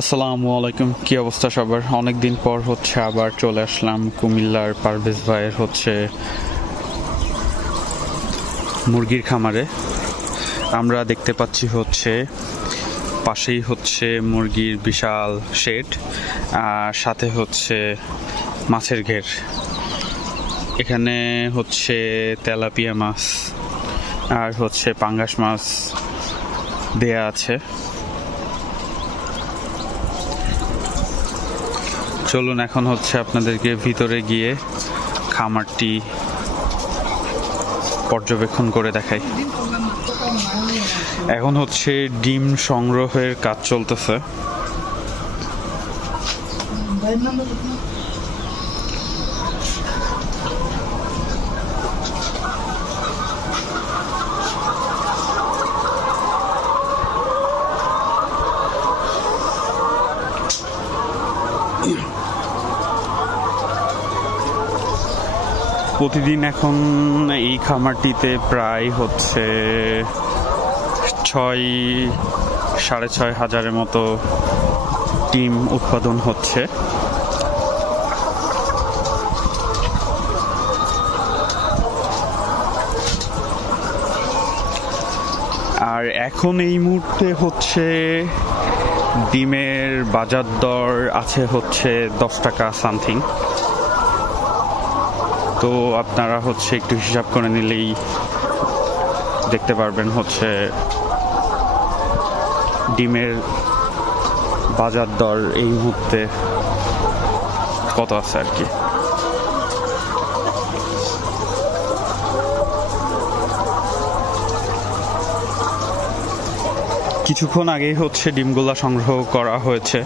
আসসালামু আলাইকুম। কি অবস্থা সবার? অনেক দিন পর হচ্ছে আবার চলে আসলাম কুমিল্লার পারভেজ ভাইয়ের হচ্ছে মুরগির খামারে। আমরা দেখতে পাচ্ছি হচ্ছে পাশেই হচ্ছে মুরগির বিশাল শেড, আর সাথে হচ্ছে মাছের ঘের। এখানে হচ্ছে তেলাপিয়া মাছ আর হচ্ছে পাঙ্গাস মাছ দেয়া আছে। চলুন এখন হচ্ছে আপনাদেরকে ভিতরে গিয়ে খামারটি পর্যবেক্ষণ করে দেখাই। এখন হচ্ছে ডিম সংগ্রহের কাজ চলতেছে। প্রতিদিন এখন এই খামারটিতে প্রায় হচ্ছে ছয়, সাড়ে ছয় হাজারের মতো ডিম উৎপাদন হচ্ছে। আর এখন এই মুহূর্তে হচ্ছে ডিমের বাজার দর আছে হচ্ছে দশ টাকা সামথিং। তো আপনারা হচ্ছে একটু হিসাব করে নিলেই দেখতে পারবেন হচ্ছে ডিমের বাজার দর এই মুহূর্তে কত আছে আর কি। কিছুক্ষণ আগেই হচ্ছে ডিমগুলা সংগ্রহ করা হয়েছে।